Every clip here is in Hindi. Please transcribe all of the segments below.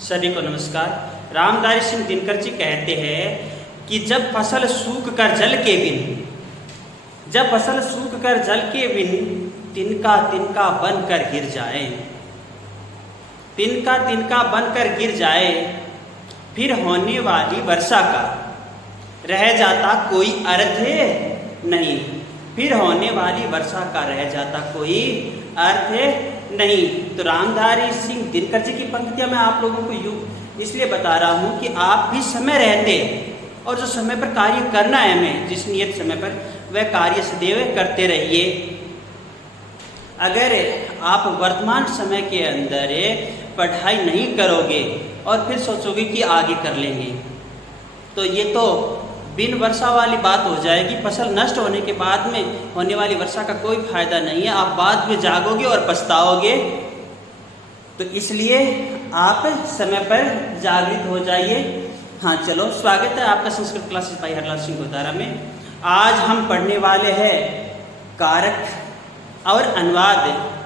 सभी को नमस्कार। रामधारी सिंह दिनकर जी कहते हैं कि जब फसल सूख कर जल के बिन, जब फसल सूख कर जल के बिन तिनका तिनका बनकर गिर जाए, तिनका तिनका बनकर गिर जाए, फिर होने वाली वर्षा का रह जाता कोई अर्थ नहीं, फिर होने वाली वर्षा का रह जाता कोई अर्थ नहीं। तो रामधारी सिंह दिनकर जी की पंक्तियां मैं आप लोगों को यूं इसलिए बता रहा हूं कि आप भी समय रहते और जो समय पर कार्य करना है हमें, जिस नियत समय पर वह कार्य सदैव करते रहिए। अगर आप वर्तमान समय के अंदर पढ़ाई नहीं करोगे और फिर सोचोगे कि आगे कर लेंगे, तो ये तो बिन वर्षा वाली बात हो जाएगी। फसल नष्ट होने के बाद में होने वाली वर्षा का कोई फायदा नहीं है, आप बाद में जागोगे और पछताओगे। तो इसलिए आप समय पर जागृत हो जाइए। हाँ चलो, स्वागत है आपका संस्कृत क्लासेस भाई हरलाल सिंह गोदारा में। आज हम पढ़ने वाले हैं कारक और अनुवाद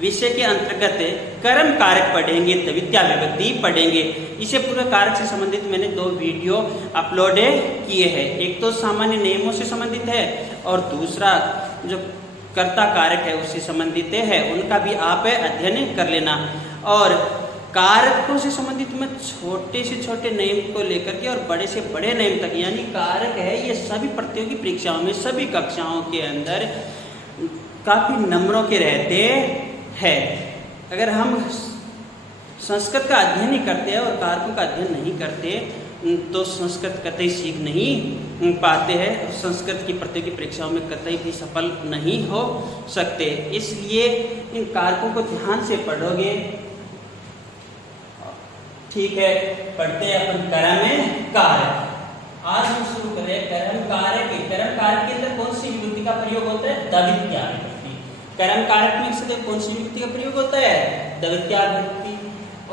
विषय के अंतर्गत कर्म कारक पढ़ेंगे, द्वितीया विभक्ति पढ़ेंगे। इसे पूरे कारक से संबंधित मैंने 2 वीडियो अपलोड किए हैं। एक तो सामान्य नियमों से संबंधित है और दूसरा जो कर्ता कारक है उससे संबंधित है, उनका भी आप अध्ययन कर लेना। और कारकों से संबंधित मैं छोटे से छोटे नियम को लेकर के और बड़े से बड़े नियम तक, यानी कारक है ये सभी प्रतियोगी परीक्षाओं में, सभी कक्षाओं के अंदर काफ़ी नंबरों के रहते है। अगर हम संस्कृत का अध्ययन ही करते हैं और कारकों का अध्ययन नहीं करते तो संस्कृत कतई सीख नहीं पाते हैं, संस्कृत की प्रतियोगी परीक्षाओं में कतई भी सफल नहीं हो सकते। इसलिए इन कारकों को ध्यान से पढ़ोगे। ठीक है, पढ़ते हैं अपन कर्म कारक। आज हम शुरू करें कर्म कारक। कर्म कारक के अंदर कौन सी विभक्ति का प्रयोग होता है? द्वितीया विभक्ति। कर्म कारक में से कौन सी विभक्ति का प्रयोग होता है? द्वितीया विभक्ति।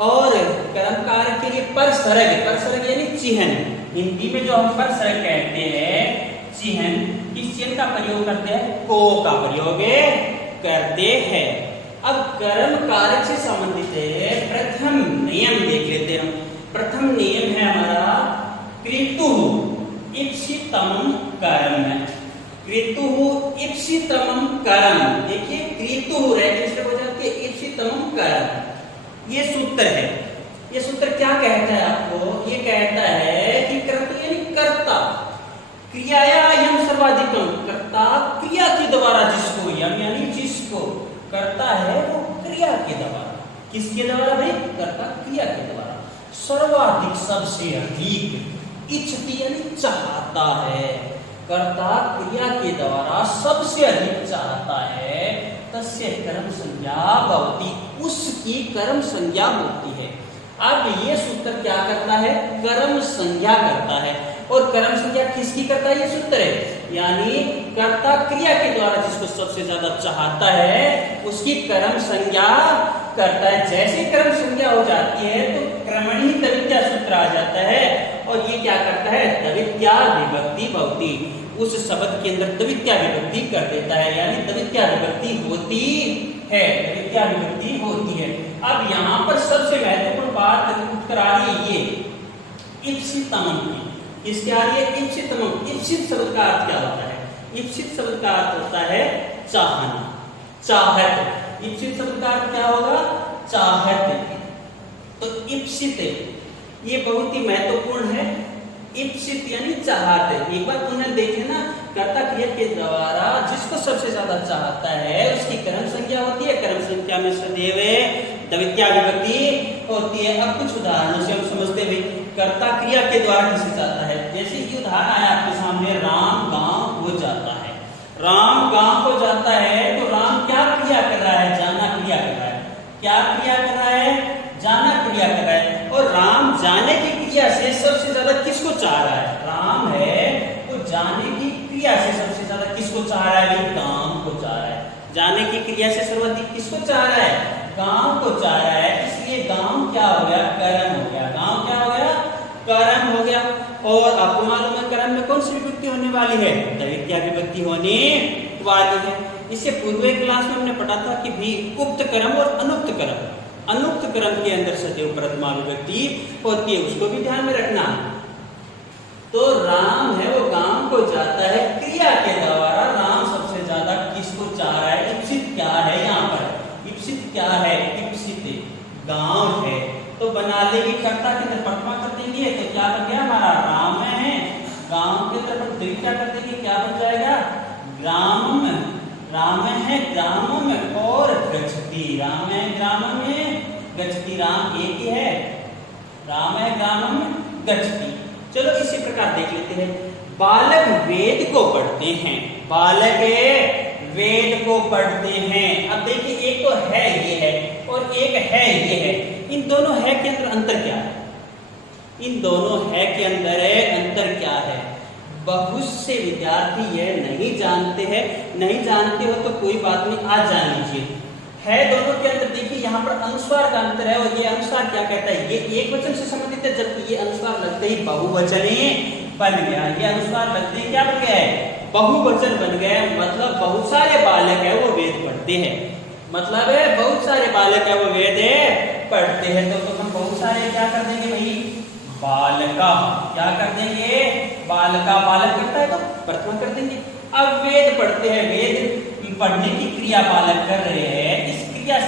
और कर्म कारक के लिए परसर्ग, परसर्ग यानी चिह्न, हिंदी में जो हम परसर्ग कहते हैं, चिह्न, किस चिह्न का प्रयोग करते हैं? को का प्रयोग करते हैं। अब कर्म कारक से संबंधित है प्रथम नियम देख लेते हैं हम। प्रथम नियम है हमारा कृतुः इप्सितम कर्म। कृतुः इप्सितम कर्म। देखिए कृतुः रैखिक हो जाती है, इप्सितम कर्म, ये सूत्र है। ये सूत्र क्या कहता है आपको? ये कहता है कि कर्ता यानी कर्ता, क्रियायाम सर्वाधिकम, कर्ता क्रिया के द्वारा जिसको, यानी जिसको करता है वो क्रिया के द्वारा। किसके द्वारा भाई? कर्ता क्रिया के द्वारा सर्वाधिक, सबसे अधिक, इच्छति यानी चाहता है, कर्ता क्रिया के द्वारा सबसे अधिक चाहता है, तस्य कर्म संज्ञा भवति, उसकी कर्म संज्ञा होती है। अब ये सूत्र क्या करता है? कर्म संज्ञा करता है। और कर्म संज्ञा किसकी करता है? ये सूत्र है, यानी कर्ता क्रिया के द्वारा जिसको सबसे ज्यादा चाहता है उसकी कर्म संज्ञा करता है। जैसे कर्म संज्ञा हो जाती है तो क्रमणी द्वितीया सूत्र आ जाता है और ये क्या करता है? द्वितीया विभक्ति भवति, उस शब्द के अंदर द्वितीया विभक्ति कर देता है, यानी द्वितीया विभक्ति होती है, द्वितीया विभक्ति होती है। अब यहाँ पर सबसे महत्वपूर्ण बात उठ कर आ रही है ये इप्सितम की। किसके आ रही है? इप्सितम। इप्सित शब्द का अर्थ क्या होता है? इप्सित शब्द का अर्थ होता है चाहना, चाहत। इप्सित शब्द का अर्थ क्या होगा? चाहत। तो इप्सित ये बहुत ही महत्वपूर्ण है। इप्सित यानी चाहत। एक बार पुनः देखें ना, कर्ता क्रिया के द्वारा जिसको सबसे ज्यादा चाहता है उसकी कर्म संज्ञा होती है। कर्म संज्ञा में सदैव द्वितीया विभक्ति होती है। अब कुछ उदाहरणों से हम समझते हुए कर्ता क्रिया के द्वारा किसे चाहता है। जैसे कि उदाहरण आया आपके सामने, राम गांव को जाता है। राम गांव को जाता है तो राम क्या क्रिया कर रहा है? जाना क्रिया कर रहा है। क्या क्रिया कर रहा है? जाना क्रिया कर रहा है। और राम जाने की क्रिया से सबसे ज्यादा किसको चाह रहा है? राम है वो जाने की क्रिया से सबसे ज्यादा किसको चाह रहा है? गांव को चाह रहा है। जाने की क्रिया से सर्वाधिक किसको चाह रहा है? गांव को चाह रहा है। इसलिए गांव क्या हो गया? कर्म हो गया। गांव क्या हो गया? कर्म हो गया। और आपको मालूम है कर्म में कौन सी विभक्ति होने वाली है? द्वितीया विभक्ति होने वाली है। इससे पूर्व क्लास में हमने पढ़ा था कि भी उक्त कर्म और अनुक्त कर्म, अनुक्त क्रम के अंदर सदैव प्रथमा विभक्ति होती है, उसको भी ध्यान में रखना। तो राम है वो गांव को जाता है, क्रिया के द्वारा राम सबसे ज्यादा किसको चाह रहा है? इप्सित क्या है यहाँ पर? इप्सित क्या है? इप्सित गांव है, तो बना लेंगे कर्ता के अंदर प्रथमा कर देंगे, तो क्या बन गया हमारा? राम है। गांव के अंदर क्या कर देंगे? क्या बन जाएगा? ग्रामम। राम है ग्रामम और गच्छति। राम है ग्रामम गच्छति। राम एक ही है, राम है ग्रामम गच्छति। चलो इसी प्रकार देख लेते हैं। बालक वेद को पढ़ते हैं, बालक वेद को पढ़ते हैं। अब देखिए एक तो है ये है और एक है ये है, इन दोनों है के अंदर अंतर क्या है? इन दोनों है के अंदर अंतर क्या है? बहुत से विद्यार्थी यह नहीं जानते हैं, नहीं जानते हो तो कोई बात नहीं, आज जान लीजिए। है दोनों के अंदर देखिए यहाँ पर अनुस्वार का अंतर है, और ये अनुस्वार क्या कहता है? ये एक वचन से संबंधित है, जबकि ये अनुस्वार लगते ही बहुवचन बन गया। ये अनुस्वार लगते ही क्या बन गया है? बहुवचन बन गया। मतलब बहुत सारे बालक है वो वेद पढ़ते हैं, मतलब है बहुत सारे बालक है वो वेद पढ़ते हैं। तो हम बहुत सारे क्या कर देंगे भाई? बालका। क्या कर देंगे? बालका। बालक करता है तो प्रथमा कर देंगे। अब वेद पढ़ते हैं, वेद पढ़ने की क्रिया बालक कर रहे हैं, इस क्रिया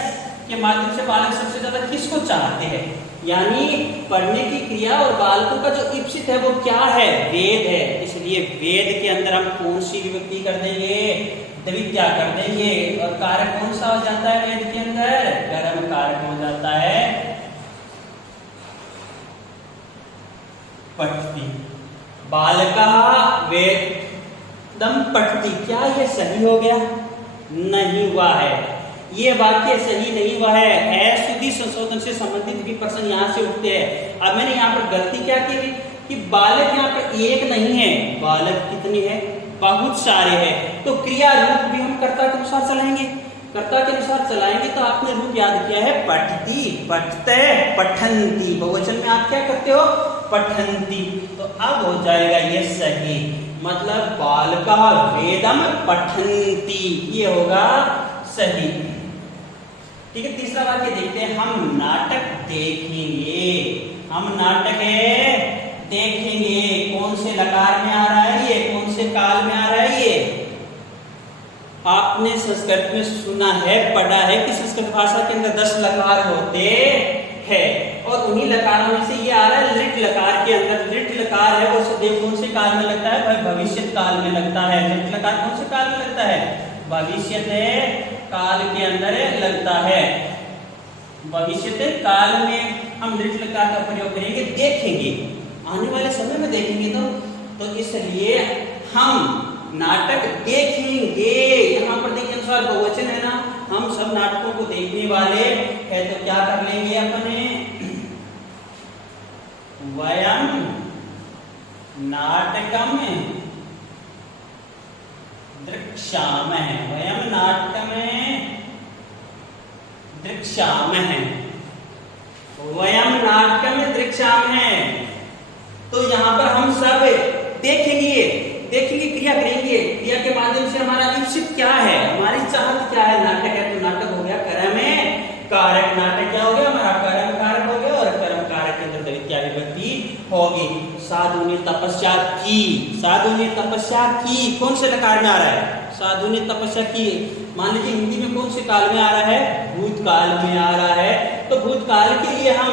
के माध्यम से बालक सबसे ज्यादा किसको चाहते हैं? यानी पढ़ने की क्रिया और बालकों का जो इप्सित है वो क्या है? वेद है। इसलिए वेद के अंदर हम कौन सी विभक्ति कर देंगे? द्वितीया कर देंगे। और कारक कौन सा हो जाता है वेद के अंदर? कर्म कारक हो जाता है पठती। बालका वेदम पठती। क्या ये सही हो गया? नहीं हुआ है, ये वाक्य सही नहीं हुआ है। शुद्धि संशोधन से संबंधित भी प्रश्न यहाँ से उठते हैं। अब मैंने यहाँ पर गलती क्या की कि बालक यहाँ पर एक नहीं है, बालक कितने हैं? बहुत सारे हैं। तो क्रिया रूप भी हम कर्ता के अनुसार चलाएंगे, कर्ता के अनुसार चलाएंगे। तो आपने रूप याद किया है पठती, पठते, पठंती। बहुवचन में आप क्या करते हो? पठंती। तो अब हो जाएगा ये सही, मतलब बालका वेदम पठंती, ये होगा सही। ठीक है, तीसरा वाक्य देखते हैं। हम नाटक देखेंगे। हम नाटक देखेंगे। कौन से लकार में आ रहा है ये? कौन से काल में आ रहा है ये? आपने संस्कृत में सुना है, पढ़ा है कि संस्कृत भाषा के अंदर 10 लकार होते हैं, और उन्हीं लकारों में से ये आ रहा है लिट लकार के अंदर। लिट लकार है वो सदैव कौन से काल में लगता है? भाई भविष्य काल में लगता है। लिट लकार कौन से काल में लगता है? भविष्य काल के अंदर लगता है। भविष्य काल में हम लिट लकार का प्रयोग करेंगे, देखेंगे, आने वाले समय में देखेंगे। तो इसलिए हम नाटक देखेंगे। यहाँ पर देखिए अनुसार बहुवचन है ना, हम सब नाटकों को देखने वाले है, तो क्या कर लेंगे अपने? वयम नाटकम दृक्ष्यामः। वयम नाटकम दृक्ष्यामः। वयम नाटकम दृक्ष्यामः। तो यहाँ पर हम सब देखेंगे, देखेंगे क्रिया करेंगे। क्रिया के माध्यम से हमारा इप्सित क्या है? हमारी चाहत क्या है? नाटक है, तो नाटक हो गया कर्म कारक। नाटक क्या हो गया? हमारा कर्म कारक हो गया, और कर्म कारक के अंदर द्वितीया विभक्ति होगी। साधु ने तपस्या की। साधु ने तपस्या की कौन से लकार में आ रहा है? साधु ने तपस्या की। मान लीजिए हिंदी में कौन से काल में आ रहा है? भूतकाल में आ रहा है। तो भूतकाल के लिए हम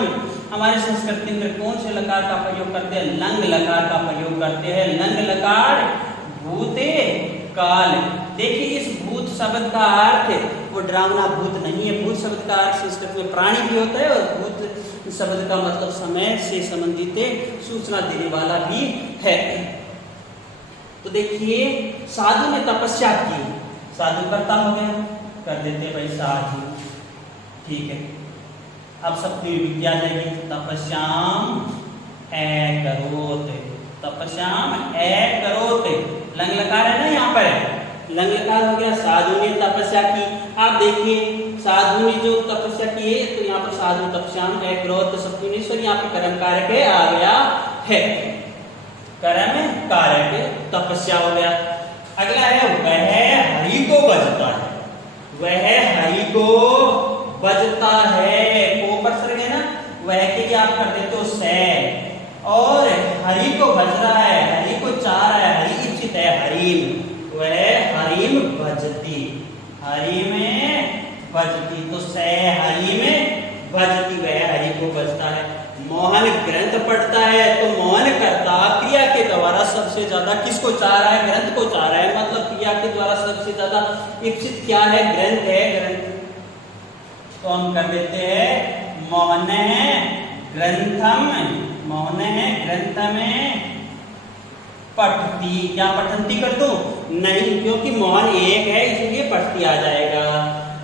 हमारे संस्कृत के अंदर कौन से लकार का प्रयोग करते हैं? लंग लकार का प्रयोग करते हैं। लंग लकार भूते काल। देखिए इस भूत शब्द का अर्थ वो डरावना भूत नहीं है। भूत शब्द का अर्थ संस्कृत में प्राणी भी होता है, और भूत शब्द का मतलब समय से संबंधित सूचना देने वाला भी है। तो देखिए साधु ने तपस्या की, साधु करता हो गया, कर देते भाई साधु। ठीक है, अब सबकी विद्या जाएगी। तपस्याम करोत। तपस्याम करोत। लंग लकार है ना यहाँ पर, लंग लकार हो गया। साधु ने तपस्या की। आप देखिए साधु ने जो तपस्या की है, तो यहाँ पर साधु तपस्याम करोत सप्तमीश्वर, यहाँ पर कर्म कारक आ गया है। कर्म कारक तपस्या हो गया। अगला है वह हरि को बजता है। वह हरि को बजता है। वह के लिए आप कर देते हो से। और हरि को भज रहा है, हरि को चाह रहा है, हरि इप्सित है हरिम, वह हरिम भजती, हरि में भजती, तो से हरि में भजती, वह हरि को भजता है। मोहन ग्रंथ पढ़ता है तो मोहन करता क्रिया के द्वारा सबसे ज्यादा किसको चाह रहा है? ग्रंथ को चाह रहा है, मतलब क्रिया के द्वारा सबसे ज्यादा इप्सित क्या है? ग्रंथ है, ग्रंथ। तो हम कर देते हैं मोहन ग्रंथम, मोहन ग्रंथ में पठती, क्या पठंती कर दूं? नहीं, क्योंकि मोहन एक है इसलिए पठती आ जाएगा।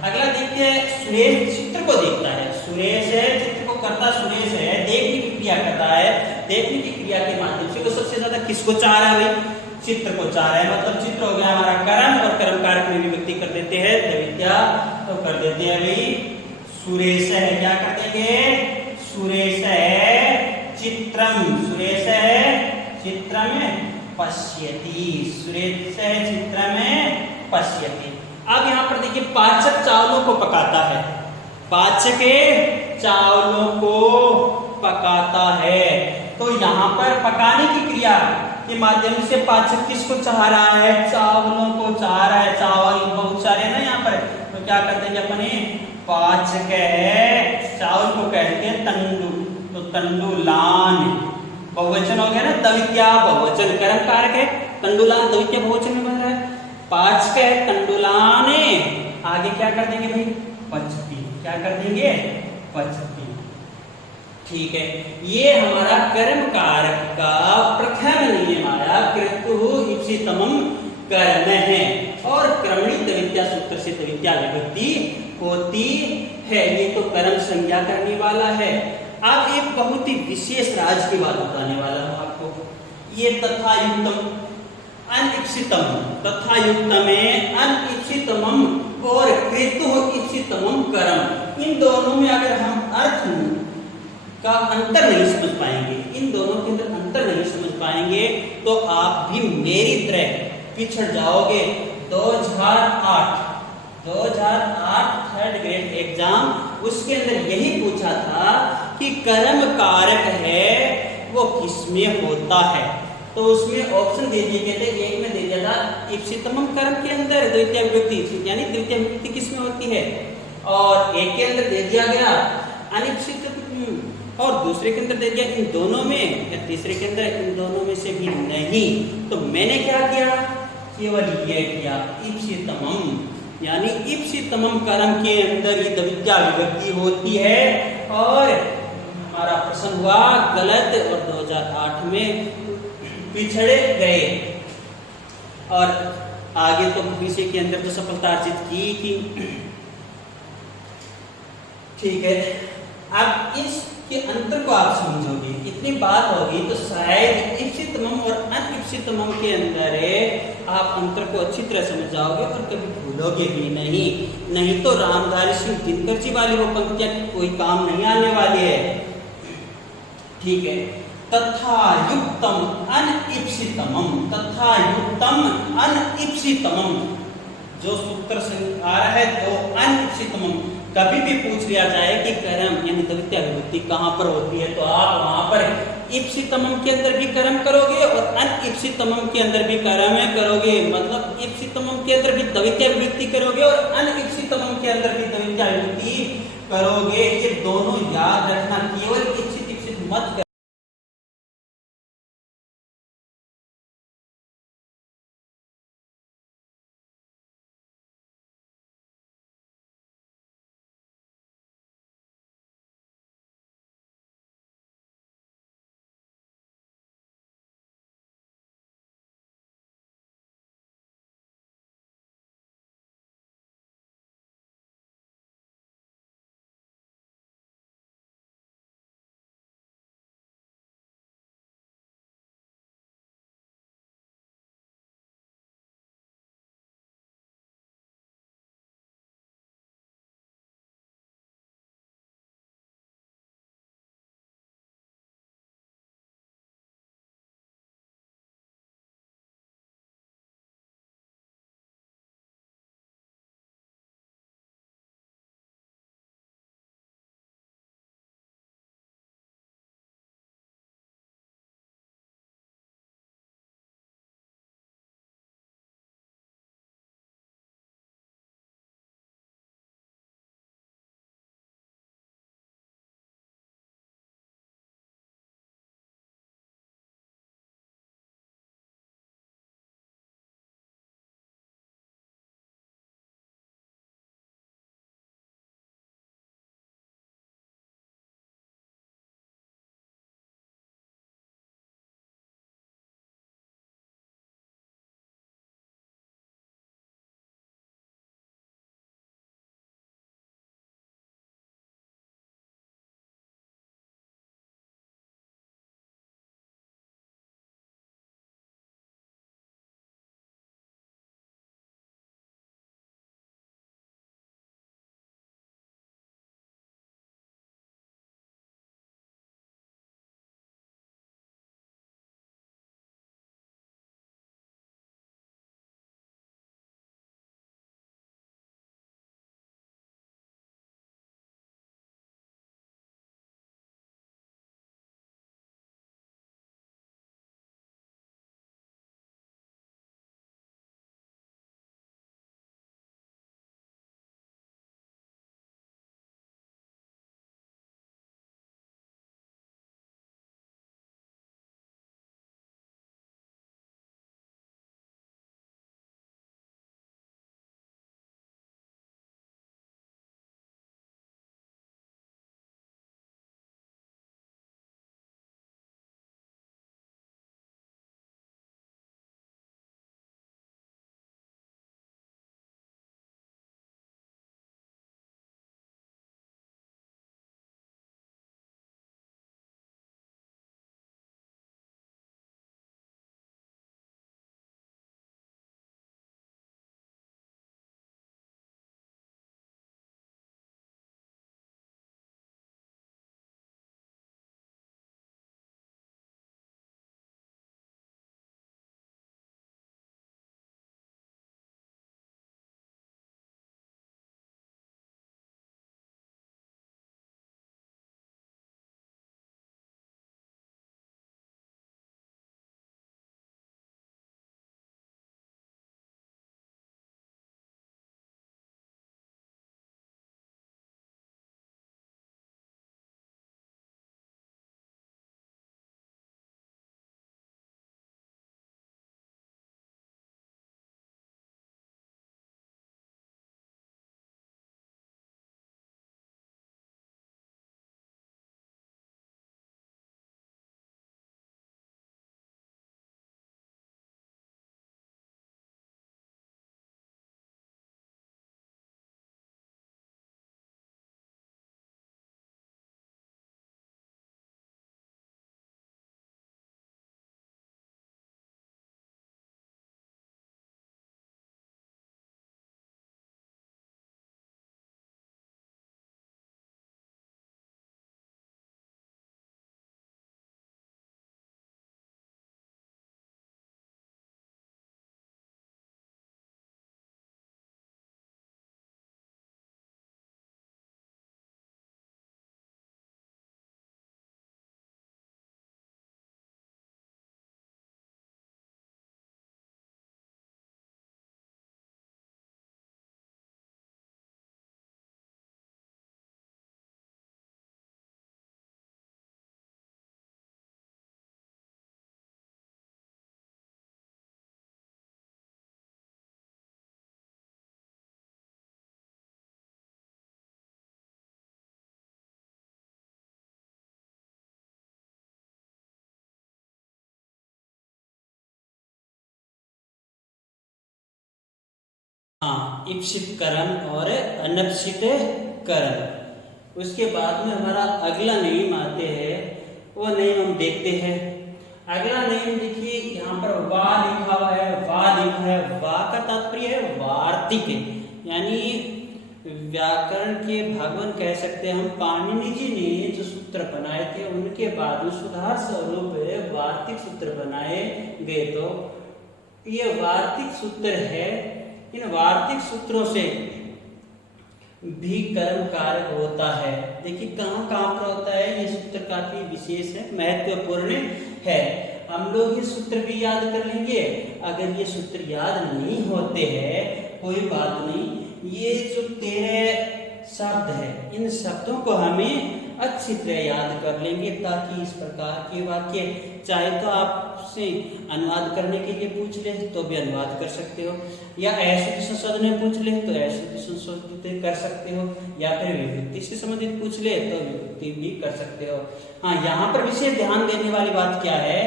अगला देखते हैं, सुरेश चित्र को देखता है, सुरेश है चित्र को करता, सुरेश है देखने की क्रिया करता है, देखने की क्रिया के माध्यम से वो सबसे ज्यादा किसको चाह रहा है? भाई चित्र को चाह रहा है, मतलब चित्र हो गया हमारा कर्म, और कर्म कारक में विभक्ति कर देते हैं द्वितीया, तो कर देते हैं भाई सुरेश है, क्या कर देंगे? सुरेश है चित्रम, सुरेश है चित्रम पश्यति, सुरेश है चित्रम पश्यति। अब यहाँ पर देखिए पाचक चावलों को पकाता है, पाचक चावलों को पकाता है, तो यहाँ पर पकाने की क्रिया के माध्यम से पाचक किसको चाह रहा है? चावलों को चाह रहा है, चावल बहुत सारे ना यहाँ पर, तो क्या करते हैं अपने पाचक है, चावल को कहते हैं तंडु, तो तंडुलान बहुवचन हो गया ना, द्वितीया बहुवचन, कर्म कारक है, तंडुलान द्वितीय बहुवचन में बन रहा है, पाचक है तंडुलान, आगे क्या कर देंगे भाई? पचती, क्या कर देंगे? पचती। ठीक है, ये हमारा कर्म कारक का प्रथम नियम आया, कृतु इप्सितमम कर्म है, और क्रमणी द्वितीया सूत्र से द्वितीया विभक्ति होती है, ये तो कर्म संज्ञा करने वाला है। अब एक बहुत ही विशेष राज की बात बताने वाला हूं आपको, ये तथा युक्तम अनिप्सितम, तथा युक्त में अनिप्सितमम और कृतु इप्सितमम कर्म, इन दोनों में अगर हम अर्थ का अंतर नहीं समझ पाएंगे, इन दोनों के अंदर अंतर नहीं समझ पाएंगे, तो आप भी मेरी तरह पिछड़ जाओगे। 2008 थर्ड ग्रेड एग्जाम, उसके अंदर यही पूछा था कि कर्म कारक है वो किसमें होता है, तो उसमें ऑप्शन दे दिए गए थे, एक में दे दिया था इप्सितमम कर्म के अंदर द्वितीय विभक्ति, यानी द्वितीय विभक्ति किसमें होती है, और एक के अंदर दे दिया गया अनिप्सित, और दूसरे के अंदर दे दिया इन दोनों में, या तीसरे के अंदर इन दोनों में से भी नहीं। तो मैंने क्या किया? केवल ये किया इप्सितमम, यानी इप्सितमम कर्म के अंदर ही द्वितीया विभक्ति होती है, और हमारा प्रश्न हुआ गलत, और 2008 में पिछड़े गए, और आगे तो भविष्य के अंदर तो सफलता अर्जित की। ठीक है, अब इसके अंतर को आप समझोगे, इतनी बात होगी तो शायद इप्सितमम और अनिप्सितमम के अंदर आप अंतर को अच्छी तरह समझ जाओगे और कभी भूलोगे भी नहीं, नहीं तो रामधारी सिंह दिनकर जी वाली वो पंक्तियां कोई काम नहीं आने वाली है। ठीक है, तथा युक्तम अनिप्सितमम, तथा युक्तम अनिप्सितमम, जो सूत्र से आ रहा है तो अनिप्सितमम, कभी भी पूछ लिया जाए कि कर्म यानी द्वितीय विभक्ति कहाँ पर होती है, तो आप वहां पर इप्सितमम के अंदर भी कर्म करोगे और अनिप्सितमम के अंदर भी कर्म करोगे, मतलब इप्सितमम के अंदर भी द्वितीय विभक्ति करोगे और अनिप्सितमम के अंदर भी द्वितीय विभक्ति करोगे। ये दोनों याद रखना, केवल इप्सित मत ईप्सित करण और अनपसित करण। उसके बाद में हमारा अगला नियम आते हैं, वो नियम हम देखते हैं। अगला नियम देखिए, यहाँ पर वा लिखा हुआ है, वा लिखा है। वा का तात्पर्य है वार्तिक, यानी व्याकरण के भगवान कह सकते हैं हम। पाणिनि जी ने जो सूत्र बनाए थे उनके बाद सुधार स्वरूप वार्तिक सूत्र बनाए गए। तो ये वार्तिक सूत्र है, इन वार्तिक सूत्रों से भी कर्म कारक होता है। देखिए कहाँ कहाँ पर होता है, ये सूत्र काफी विशेष है, महत्वपूर्ण है। हम लोग ये सूत्र भी याद कर लेंगे। अगर ये सूत्र याद नहीं होते हैं कोई बात नहीं, ये जो 13 शब्द है इन शब्दों को हमें अच्छी तरह याद कर लेंगे, ताकि इस प्रकार के वाक्य चाहे तो आपसे अनुवाद करने के लिए पूछ ले तो भी अनुवाद कर सकते हो, या ऐसे संशोधन पूछ ले तो ऐसे संशोधित कर सकते हो, या फिर विभक्ति से संबंधित पूछ ले तो विभक्ति भी कर सकते हो। हाँ, यहाँ पर विशेष ध्यान देने वाली बात क्या है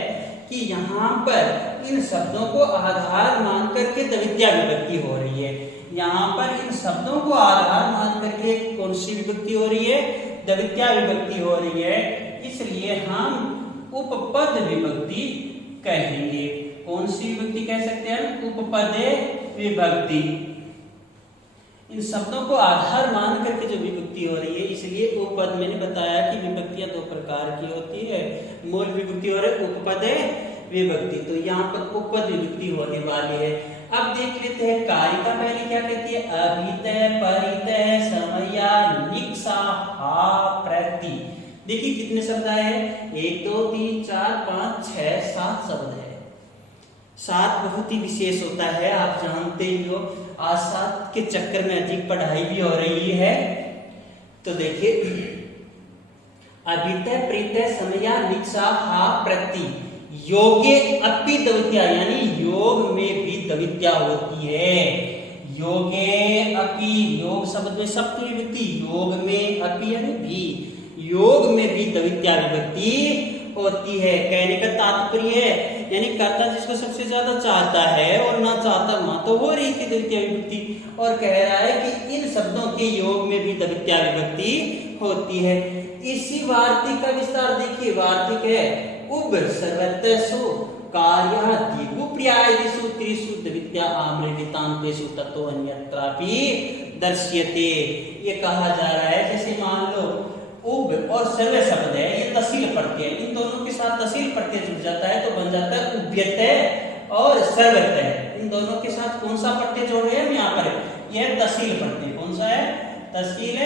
कि यहाँ पर इन शब्दों को आधार मान करके द्वितीया विभक्ति हो रही है। यहाँ पर इन शब्दों को आधार मान करके कौन सी विभक्ति हो रही है, द्वितीया विभक्ति हो रही है, इसलिए हम उपपद विभक्ति कहेंगे। कौन सी विभक्ति कह सकते हैं, उपपद विभक्ति। इन शब्दों को आधार मान करके जो विभक्ति हो रही है, इसलिए उपपद, मैंने बताया कि विभक्तियां दो प्रकार की होती है, मूल विभक्ति और उपपद विभक्ति। तो यहाँ पर उपपद विभक्ति होने वाली है। अब देख लेते हैं कारिका पहले क्या कहती है, अभितय, परितय, समया, निक्सा, हा, प्रति। देखिए कितने शब्द आए हैं, 1 2 3 4 5 6 7 शब्द है। 7 बहुत ही विशेष होता है, आप जानते ही हो। आज 7 के चक्कर में अधिक पढ़ाई भी हो रही है। तो देखिए अभितय, परितय, समया, निक्सा, हा, प्रति। योगे अपि द्वितीया, यानी योग में भी द्वितीया होती है। योगे अपि, योग शब्द में सप्तमी विभक्ति, योग में अपि यानी भी, योग में भी द्वितीया विभक्ति होती है। कहने का तात्पर्य है, यानी कर्ता जिसको सबसे ज्यादा चाहता है और ना चाहता वहां तो हो रही थी द्वितीया विभक्ति, और कह रहा है कि इन शब्दों के योग में भी द्वितीया विभक्ति होती है। इसी वार्तिक का विस्तार देखिए, वार्तिक है उब सर्वतसु कार्य दिगु प्रियायदिषु त्रिषु द्वितीया आम्रेडितान्तेषु ततो अन्यत्रापि दर्श्यते। ये कहा जा रहा है, जैसे मान लो उब और सर्व शब्द है, ये तहसील प्रत्यय, इन दोनों के साथ तहसील प्रत्यय जुड़ जाता है तो बन जाता है उभ्यतय और सर्वतय। इन दोनों के साथ कौन सा प्रत्यय जोड़ रहे हैं यहाँ पर, यह तहसील प्रत्यय। कौन सा है, तहसील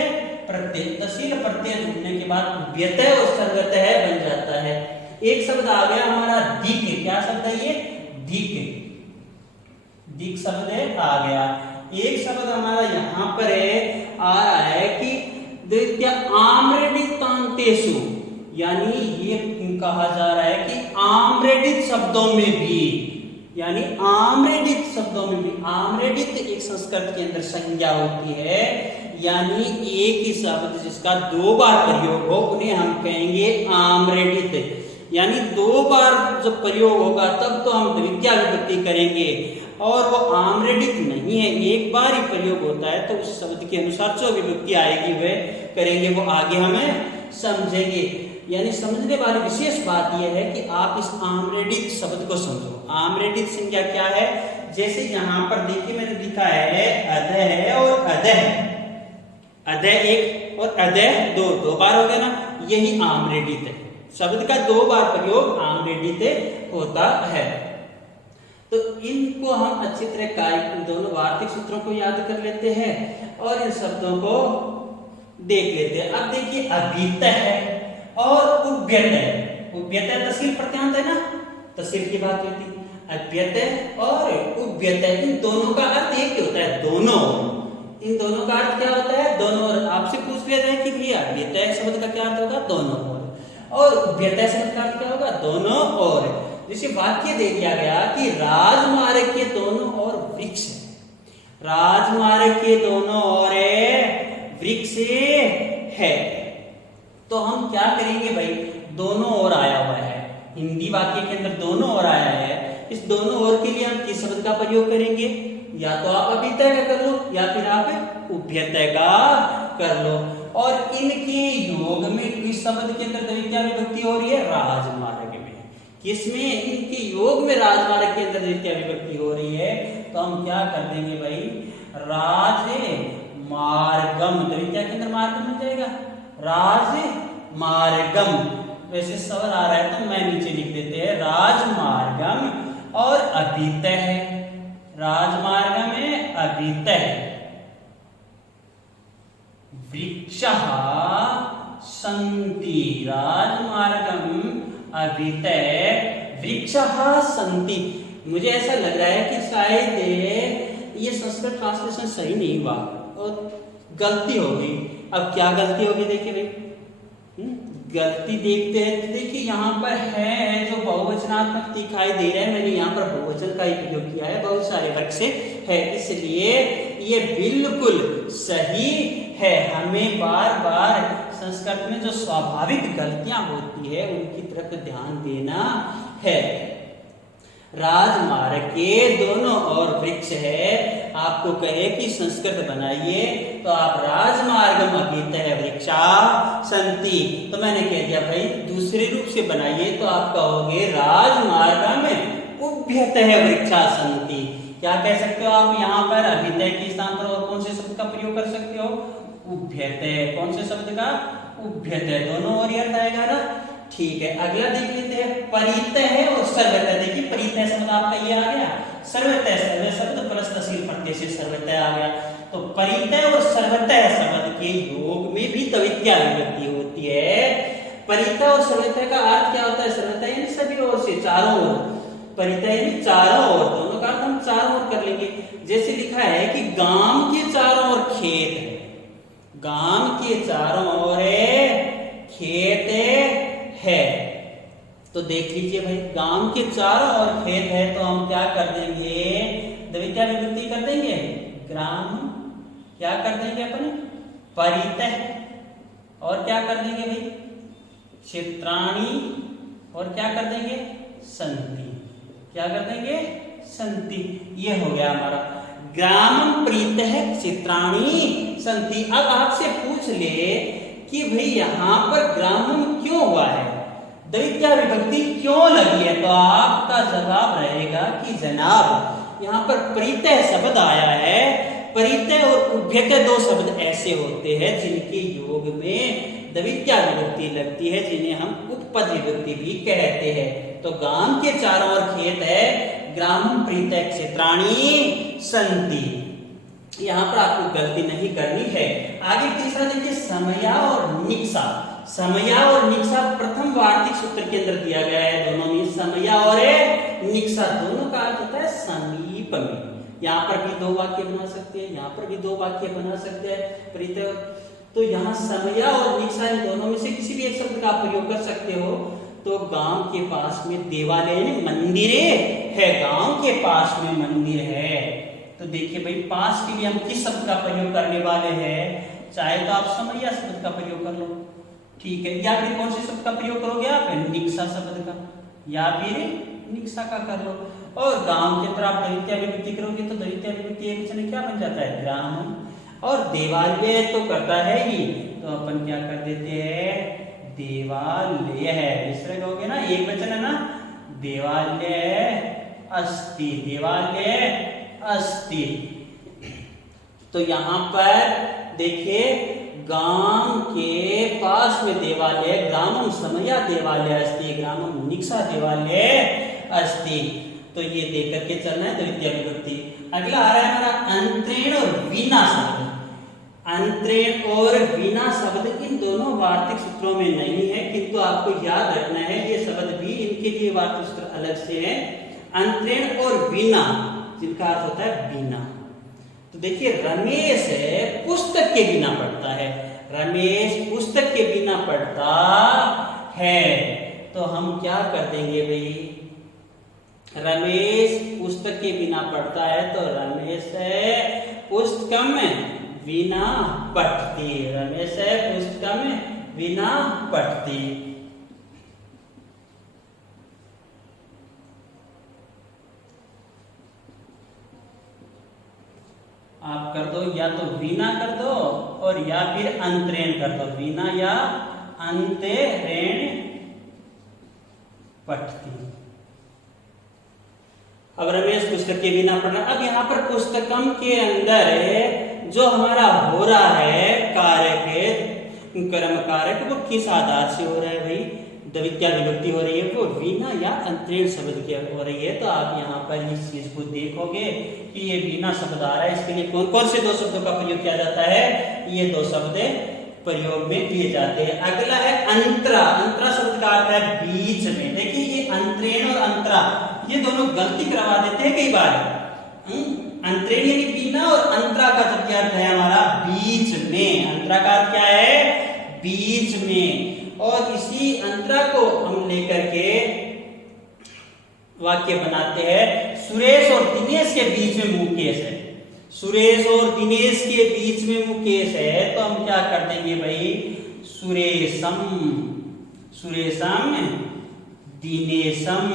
प्रत्यय। तहसील प्रत्यय जुड़ने के बाद उभ्यतय और सर्वतय बन जाता है। एक शब्द आ गया हमारा दिक। क्या शब्द है ये, दिक। दिक शब्द है आ गया। एक शब्द हमारा यहाँ पर आ रहा है कि द्वितीय आम्रेडितान्तेषु, यानी ये कहा जा रहा है कि आम्रेडित शब्दों में भी, यानी आम्रेडित शब्दों में भी, आम्रेडित एक संस्कृत के अंदर संज्ञा होती है, यानी एक ही शब्द जिसका 2 बार प्रयोग हो उन्हें हम कहेंगे आम्रेडित। यानी 2 बार जब प्रयोग होगा तब तो हम द्वितीया विभक्ति करेंगे, और वो आम्रेडित नहीं है, एक बार ही प्रयोग होता है तो उस शब्द के अनुसार जो विभक्ति आएगी वह करेंगे, वो आगे हमें समझेंगे। यानी समझने वाली विशेष बात यह है कि आप इस आम्रेडित शब्द को समझो। आम्रेडित संज्ञा क्या है, जैसे यहाँ पर देखिए मैंने लिखा है अधः है और अधः, अधः 1 और अधः 2 बार हो गया ना, यही आम्रेडित है। शब्द का 2 बार प्रयोग आम्रेडित होता है। तो इनको हम अच्छी तरह दोनों वार्तिक सूत्रों को याद कर लेते हैं और इन शब्दों को देख लेते हैं। अब देखिए अभितः है और उभ्यतः। उभ्यतः तहसील प्रत्यांत है ना, तहसील की बात होती है। अभ्यतः और उभ्यतः, इन दोनों का अर्थ एक ही होता है, दोनों। इन दोनों का अर्थ क्या होता है, दोनों। आपसे पूछ लिया जाए कि भैया अभ्यतः शब्द का क्या अर्थ होगा, दोनों, और उभ्यतः शब्द का अर्थ क्या होगा, दोनों और। जैसे वाक्य दे दिया गया कि राजमार्ग के दोनों ओर वृक्ष है, राजमार्ग के दोनों ओर वृक्ष है, तो हम क्या करेंगे भाई, दोनों ओर आया हुआ है, हिंदी वाक्य के अंदर दोनों ओर आया है, इस दोनों ओर के लिए हम किस शब्द का प्रयोग करेंगे, या तो आप अभितय का कर लो या फिर आप उभयतय का कर लो। और इनके योग में किस शब्द के अंदर द्वितीया विभक्ति हो रही है? राजमार्ग में। किसमें? इनके योग में राजमार्ग के अंदर द्वितीया विभक्ति हो रही है, तो हम क्या कर देंगे भाई? राजमार्गम, द्वितीया के अंदर मार्गम मिल जाएगा, राजमार्गम। वैसे सवाल आ रहा है तो मैं नीचे लिख देते हैं राजमार्गम और अभितय है, राजमार्गम में अभितय, वृक्षः सन्ति, राजमार्गम अभितय वृक्षः सन्ति। मुझे ऐसा लग रहा है कि शायद ये संस्कृत ट्रांसलेशन सही नहीं हुआ और गलती हो गई। अब क्या गलती होगी देखिए भाई, गलती देखते हैं तो देखिए यहाँ पर है जो बहुवचनात्मक दिखाई दे रहा है, मैंने यहाँ पर बहुवचन का ही प्रयोग किया है, बहुत सारे वृक्ष है, इसलिए ये बिल्कुल सही है। हमें बार बार संस्कृत में जो स्वाभाविक गलतियां होती है उनकी तरफ ध्यान देना है। राजमार्ग के दोनों ओर वृक्ष है, आपको कहे कि संस्कृत बनाइए तो आप राजमार्गम अभितय वृक्षा सन्ति, तो मैंने कह दिया भाई दूसरे रूप से बनाइए तो आप कहोगे राजमार्गम उभयतय वृक्षा सन्ति। क्या कह सकते हो आप यहाँ पर? अभितय के स्थान पर और कौन से शब्द का प्रयोग कर सकते हो? उभयतय। कौन से शब्द का? उभयतय, दोनों ओर अर्थ आएगा ना। ठीक है, अगला देख लेते हैं, परितय है और सर्वतय। देखिए परितय शब्द आपका ये आ गया, सर्वतय सर्व शब्द परस्तशील प्रत्यय से सर्वतय आ गया। तो परितय और सर्वतय शब्द के योग में भी द्वितीया विभक्ति होती है। परितय और सर्वतय का अर्थ क्या होता है? सर्वतय यानी सभी ओर से, चारों ओर, परितय यानी चारों ओर, दोनों का अर्थ हम चारों ओर कर लेंगे। जैसे लिखा है कि गांव के चारों ओर खेत है, गांव के चारों ओर खेत है, तो देख लीजिए भाई गांव के चारों ओर खेत है तो हम क्या कर देंगे? द्वितीया विभक्ति कर देंगे, ग्राम क्या कर देंगे अपन? परितय, और क्या कर देंगे भाई? क्षेत्राणि, और क्या कर देंगे? सन्ति। क्या कर देंगे? सन्ति। ये हो गया हमारा ग्रामम प्रीतः क्षेत्राणि सन्ति। अब आपसे पूछ ले कि भाई यहाँ पर ग्रामम क्यों हुआ है, द्वितीया विभक्ति क्यों लगी है, तो आपका जवाब रहेगा कि जनाब यहाँ पर परितय शब्द आया है। परितय और उभयतय दो शब्द ऐसे होते हैं जिनके योग में द्वितीया विभक्ति लगती है, जिन्हें हम उत्पद विभक्ति भी कहते हैं। तो गांव के चारों ओर खेत है, ग्रामम प्रीतय क्षेत्राणि सन्ति। यहाँ पर आपको गलती नहीं करनी है। आगे तीसरा देखिए, समया और निक्सा। समया और निक्सा प्रथम वार्तिक सूत्र के अंदर दिया गया है, दोनों में समया और निक्सा दोनों का अर्थ होता है समीप में। यहाँ पर भी दो वाक्य बना सकते हैं, यहाँ पर भी दो वाक्य बना सकते हैं परितय। तो यहाँ समया और निक्सा इन दोनों में से किसी भी एक शब्द का प्रयोग कर सकते हो। तो गांव के पास में देवालय मंदिर है, गांव के पास में मंदिर है। तो देखिए भाई पास के लिए हम किस शब्द का प्रयोग करने वाले हैं? चाहे तो आप समया शब्द का प्रयोग कर लो, ठीक है, या फिर कौन से शब्द का प्रयोग करोगे आप? निक्सा शब्द का, या फिर निक्सा का कर लो। और गांव के तरफ द्वितीया विभक्ति करोगे तो द्वितीया विभक्ति एक वचन क्या बन जाता है? ग्राम। और देवालय तो करता है ही, तो अपन क्या कर देते हैं? देवालय है, विसर्ग हो गया ना, एक वचन है ना, देवालय अस्ति, देवालय अस्ति। तो यहाँ पर देखिए गांव के पास में देवालय, ग्रामम समया देवालय अस्ति, ग्रामम निक्सा देवालय अस्ति। तो ये देख करके चलना है द्वितीया विभक्ति। अगला आ रहा है हमारा अंतरेण और वीणा शब्द। अंतरेण और वीणा शब्द इन दोनों वार्तिक सूत्रों में नहीं है, किंतु आपको याद रखना है ये शब्द भी इनके लिए वार्तिक सूत्र अलग से है। अंतरेण और वीणा जिनका अर्थ होता है बीना। तो देखिए रमेश पुस्तक के बिना पढ़ता है, रमेश पुस्तक के बिना पढ़ता है, तो हम क्या कर देंगे भाई? रमेश पुस्तक के बिना पढ़ता है तो रमेश पुस्तकम बिना पठती, रमेश पुस्तकम बिना पठती। आप कर दो, या तो वीणा कर दो और या फिर अंतरेण कर दो, वीणा या अंतरेण पठती। अब रमेश पुस्तक के वीणा पढ़ रहा। अब यहाँ पर पुस्तकम के अंदर जो हमारा हो रहा है कारक, कर्म कारक, वो किस आधार से हो रहा है भाई? द्वितीया विभक्ति हो रही है, वो वीणा या अंतरेण शब्द की हो रही है। तो आप यहाँ पर इस चीज को देखोगे कि ये वीणा शब्द आ रहा है, इसके लिए कौन कौन से दो शब्दों का प्रयोग किया जाता है? ये दो शब्द प्रयोग में किए जाते हैं। अगला है अंतरा। अंतरा शब्द का अर्थ है बीच में। देखिए ये अंतरेण और अंतरा ये दोनों गलती करवा देते हैं कई बार। अंतरेण यानी वीणा और अंतरा का जो अर्थ है हमारा बीच में। अंतरा का अर्थ क्या है? बीच में। और इसी अंतरा को हम लेकर के वाक्य बनाते हैं। सुरेश और दिनेश के बीच में मुकेश है। सुरेश और दिनेश के बीच में मुकेश है, तो हम क्या कर देंगे भाई? सुरेशम, सुरेशम दिनेशम,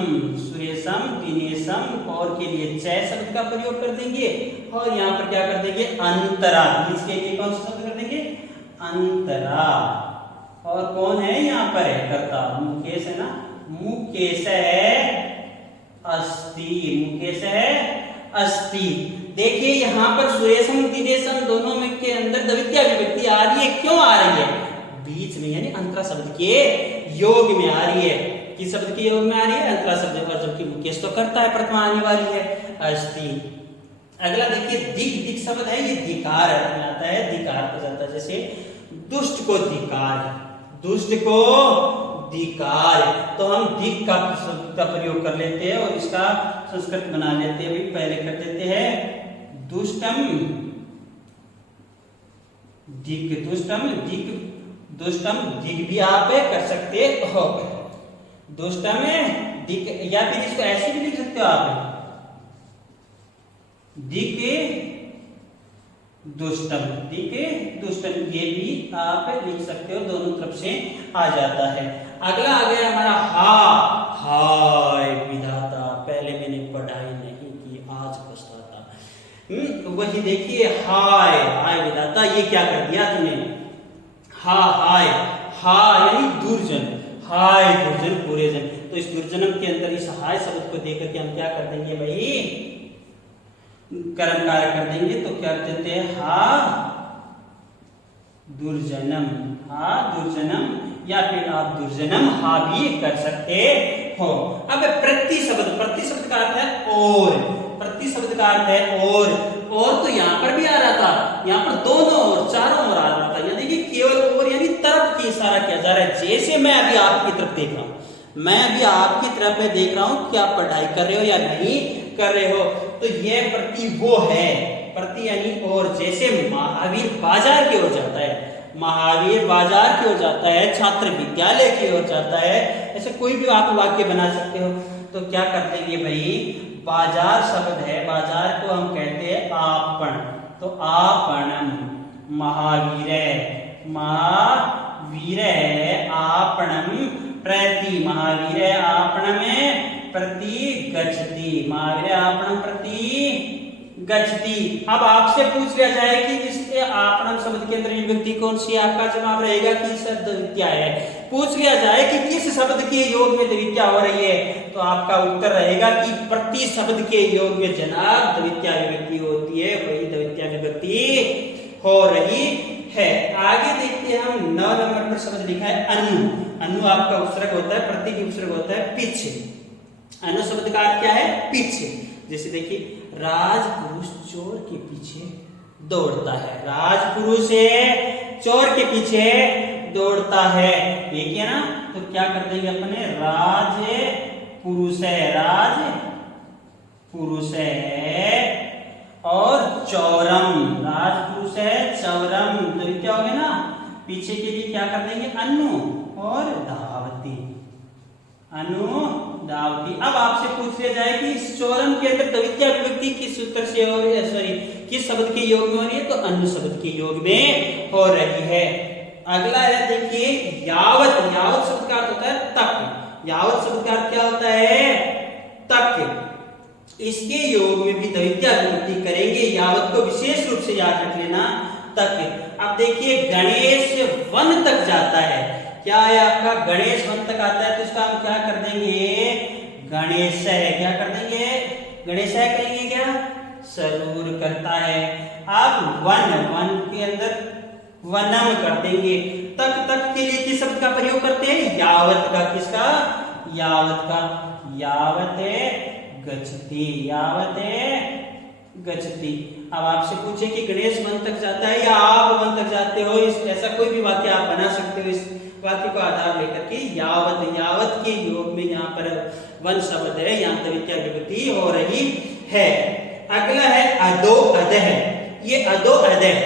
सुरेशम दिनेशम। और के लिए चय शब्द का प्रयोग कर देंगे और यहाँ पर क्या कर देंगे? अंतरा। बीच के लिए कौन सा शब्द कर देंगे? अंतरा। और कौन है यहाँ पर? है कर्ता, मुकेश है ना। मुकेश है अस्ति, मुकेश है अस्ति। देखिए यहाँ पर सुरेशम दिनेशम दोनों में के अंदर द्वितीया विभक्ति आ रही है। क्यों आ रही है? बीच में, यानी अंतरा शब्द के योग में आ रही है। किस शब्द के योग में आ रही है? अंतरा शब्द का, जबकि मुकेश तो करता है, प्रथमा आने वाली है अस्ति। अगला देखिए दिक। दिक शब्द है, ये धिकार अर्थ में आता है, धिकार हो जाता है। जैसे दुष्ट को धिकार, दुष्ट को धिकार, तो हम दिक का शब्द का प्रयोग कर लेते हैं और इसका संस्कृत बना लेते हैं। भाई पहले कर देते हैं दुष्टम दिक, दुष्टम दिक, दुष्टम दिक भी आप कर सकते हो। दुष्टम दिक, या फिर इसको ऐसे भी लिख सकते हो आप, दिक दुष्टम, दिक दुष्टम, ये भी आप लिख सकते हो। दोनों तरफ से आ जाता है। अगला आ गया हमारा हा। हाय विधाता, पहले मैंने पढ़ाई नहीं की, आज पछताता। वही देखिए हाय, हाय विधाता, ये क्या कर दिया तूने? हा, हाय, हा यानी दुर्जन, हाय दुर्जन पूरे जन। तो इस दुर्जनम के अंदर इस हाय शब्द को देकर के हम क्या कर देंगे भाई? कर्म कार्य कर देंगे। तो क्या कहते हैं? हा दुर्जनम, हा दुर्जनम, या फिर आप दुर्जनम हा भी कर सकते हो। अब प्रति शब्द, प्रति शब्द का अर्थ है और, प्रति शब्द का अर्थ है और तो यहाँ पर भी आ रहा था, यहाँ पर दोनों और चारों ओर आ रहा था। यानी कि केवल और यानी तरफ की इशारा किया जा रहा है। जैसे मैं अभी आपकी तरफ देख रहा हूँ, मैं अभी आपकी तरफ देख रहा हूँ कि आप पढ़ाई कर रहे हो या नहीं कर रहे हो, तो यह प्रति वो है। प्रति यानी और। जैसे महावीर बाजार की ओर जाता है, महावीर बाजार की ओर जाता है, छात्र विद्यालय की ओर जाता है, ऐसे कोई भी आप वाक्य बना सकते हो। तो क्या कर देंगे भाई? बाजार शब्द है, बाजार को हम कहते हैं आपन, तो आपणम, महावीर, महावीर आपणम प्रति, महावीर आपणम प्रति गच्छति, महावीर आपणम प्रति गच्छति। अब आपसे पूछ लिया जाए कि इसके आपणम शब्द के अंदर विभक्ति कौन सी है, आपका जवाब रहेगा कि सर द्वितीया है। पूछ लिया जाए कि किस शब्द के योग में द्वितीया हो रही है, तो आपका उत्तर रहेगा कि प्रति शब्द के योग में जनाब द्वितीया विभक्ति होती है, वही द्वितीया विभक्ति हो रही है। आगे देखते हैं हम 9 नंबर पर शब्द लिखा है अनु। अनु आपका उपसर्ग होता है, प्रति की उपसर्ग होता है पीछे। अनु शब्द का अर्थ क्या है? पीछे। जैसे देखिए राजपुरुष चोर के पीछे दौड़ता है, राजपुरुष चोर के पीछे दौड़ता है, देखिए ना। तो क्या कर देंगे अपने? राज पुरुष है, राज पुरुष है और चौरम, राजपुरुष है चौरम, तो क्या हो गया ना? पीछे के लिए क्या कर देंगे? अनु और धावती, अनु धावती। अब आपसे पूछ लिया जाए कि इस चौरम के अंदर द्वितीया विभक्ति किस सूत्र से हो रही है, सॉरी किस शब्द के योग में हो रही है, तो अनु शब्द के योग में हो रही है। अगला है देखिए यावत। यावत शब्द का अर्थ होता है तक। यावत शब्द का अर्थ क्या होता है? तक। इसके योग में भी द्वितीय विभक्ति करेंगे, यावत को विशेष रूप से याद रख लेना, तक। अब देखिए गणेश वन तक जाता है, क्या है आपका गणेश वन तक आता है, तो इसका हम क्या कर देंगे, गणेश है, क्या कर देंगे, गणेश है करेंगे क्या, जरूर करता है। अब वन, वन के अंदर वनम कर देंगे। तक, तक के लिए किस शब्द का प्रयोग करते हैं, यावत का, किसका, यावत का, यावत गच्छति, यावत गच्छति। अब आपसे पूछे कि गणेश वन तक जाता है या आप वन तक जाते हो, ऐसा कोई भी वाक्य आप बना सकते हो इस वाक्य को आधार लेकर के। यावत, यावत के योग में यहाँ पर वन शब्द है, यहाँ द्वितीय विभक्ति हो रही है। अगला है अधो अधः, ये अधो अधः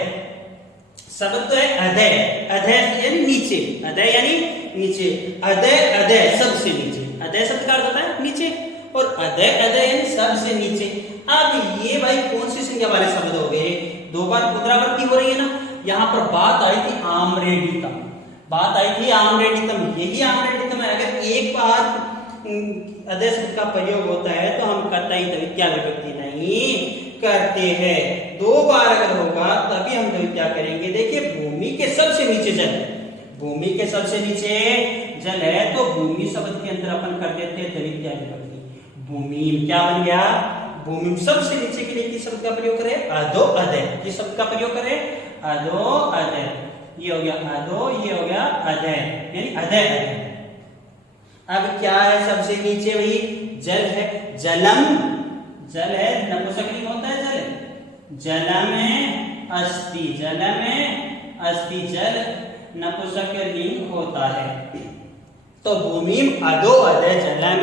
शब्द तो है, अधः, अधः यानी नीचे, अधः यानी नीचे, अधः अधः सबसे नीचे, अधः शब्द का अर्थ होता है नीचे, और अधः अधः यानी सबसे नीचे। अब ये भाई कौन सी संज्ञा वाले शब्द हो गए, दो बार पुनरावृत्ति हो रही है ना। यहाँ पर बात आई थी आम्रेडितम, बात आई थी आम्रेडितम, यही आम्रेडितम है। अगर एक बार अधः शब्द का प्रयोग होता है तो हम कतई द्वितीय विभक्ति नहीं करते हैं, दो बार अगर होगा तभी हम द्वितीय करेंगे। देखिए भूमि के सबसे नीचे जल, भूमि के सबसे नीचे जल है, तो भूमि शब्द के अंदर अपन कर देते हैं द्वितीय विभक्ति। भूमि क्या बन गया, भूमि सबसे नीचे के लिए किस शब्द का प्रयोग करें, अधो अधः, किस शब्द का प्रयोग करें, अधो अधः। ये हो गया अधो, ये हो गया अधः, यानी अधः अधः। अब क्या है सबसे नीचे, वही जल है, जलम, जल है, नपुंसकलिंग होता है जल, जलम अस्ति, जलम अस्ति, जल नपुंसकलिंग होता है। तो भूमि अधो अधः जलम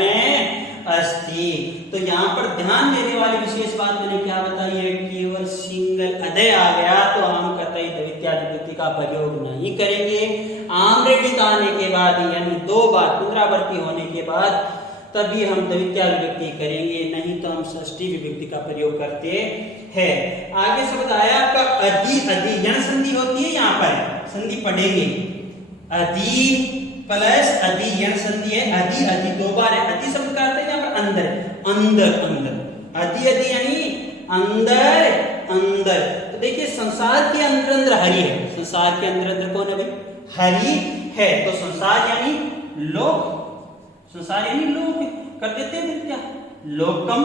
अस्ति। तो यहाँ पर ध्यान देने वाली विशेष बात मैंने क्या बताई है, केवल सिंगल अधः आ गया तो हम कतई द्वितीय विभक्ति का प्रयोग नहीं करेंगे। आम्रेडित आने के बाद यानी दो बार पुनरावृत्ति होने के बाद तभी हम द्वितीय विभक्ति करेंगे, नहीं तो हम षष्ठी विभक्ति का प्रयोग करते हैं। आगे शब्द आया आपका अधि, अधि यण संधि होती है, यहाँ पर संधि पढ़ेंगे, अधि प्लस अधि यण संधि है, अधि अधि दो बार है। अधि शब्द का अर्थ है यहाँ पर अंदर, अंदर अंदर, अधि अधि यानी अंदर अंदर। तो देखिए संसार के अंदर अंदर हरि है, संसार के अंदर अंदर कौन है भाई, हरि है। तो संसार यानी लोक, संसार यानी लोक कर देते हैं क्या, लोकम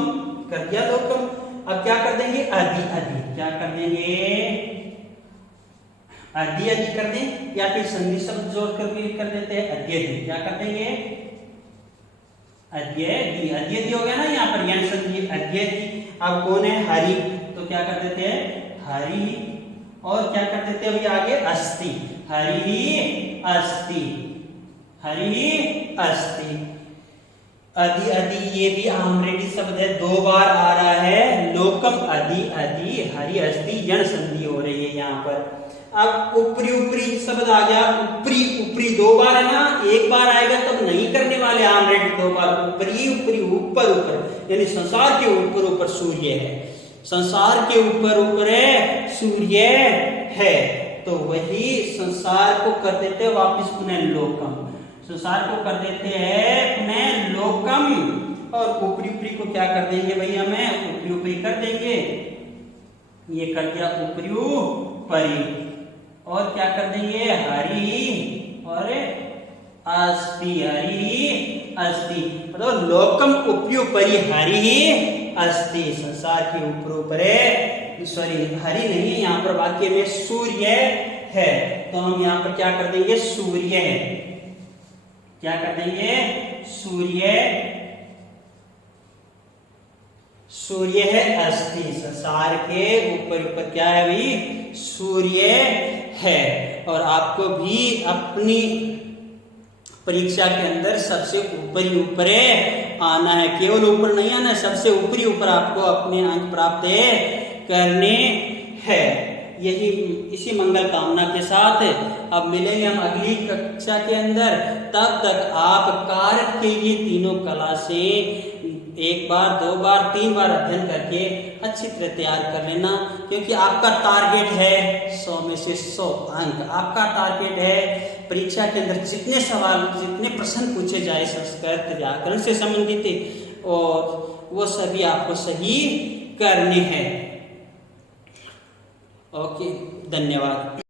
कर दिया, लोकम। अब क्या कर देंगे, अधि अधि, क्या कर देंगे, अधि अधि कर दें, या फिर संधि शब्द जोड़ करके कर देते हैं अध्यधि, क्या कर देंगे, अध्यधि, अध्यधि हो गया ना यहाँ पर यण संधि अध्यधि। अब कौन है, हरि, तो क्या कर देते हैं हरि, और क्या कर देते हैं अभी आगे, अस्ति, हरि अस्ति, हरि अस्ति। अधि अधि ये भी आम्रेडी शब्द है, दो बार आ रहा है, लोकम अधि अधि, हरि अस्ति, यण संधि हो रही है यहाँ पर। अब ऊपरी ऊपरी शब्द आ गया, ऊपरी ऊपरी दो बार है ना, एक बार आएगा तब नहीं करने वाले आम्रेडी, दो बार ऊपरी ऊपरी, ऊपर ऊपर, यानी संसार के ऊपर ऊपर सूर्य है, संसार के ऊपर ऊपर सूर्य है, तो वही संसार को कर देते हैं वापिस पुनः लोकम, संसार को कर देते हैं पुनः लोकम। और ऊपरी ऊपरी को क्या कर देंगे भैया, हमें ऊपरी ऊपरी कर देंगे, ये कर दिया ऊपरी ऊपरी, और क्या कर देंगे हरि और अस्ति, हरि अस्ति, मतलब लोकम ऊपरी ऊपरी हरि अस्ति, संसार के ऊपर ऊपर, सॉरी हरि नहीं, यहाँ पर वाक्य में सूर्य है, तो हम यहाँ पर क्या कर देंगे, सूर्य है, क्या कर देंगे, सूर्य, सूर्य है अस्ति, संसार के ऊपर ऊपर क्या है भाई, सूर्य है। और आपको भी अपनी परीक्षा के अंदर सबसे ऊपरी ऊपर आना है, केवल ऊपर नहीं आना है, सबसे ऊपरी ऊपर आपको अपने अंक प्राप्त करने हैं। यही इसी मंगल कामना के साथ अब मिलेंगे हम अगली कक्षा के अंदर। तब तक आप कारक के ये तीनों कला से एक बार, दो बार, तीन बार अध्ययन करके अच्छी तरह तैयार कर लेना, क्योंकि आपका टारगेट है 100 में से 100 अंक। आपका टारगेट है परीक्षा के अंदर जितने सवाल, जितने प्रश्न पूछे जाए संस्कृत व्याकरण से संबंधित और वो सभी आपको सही करने हैं। ओके, धन्यवाद।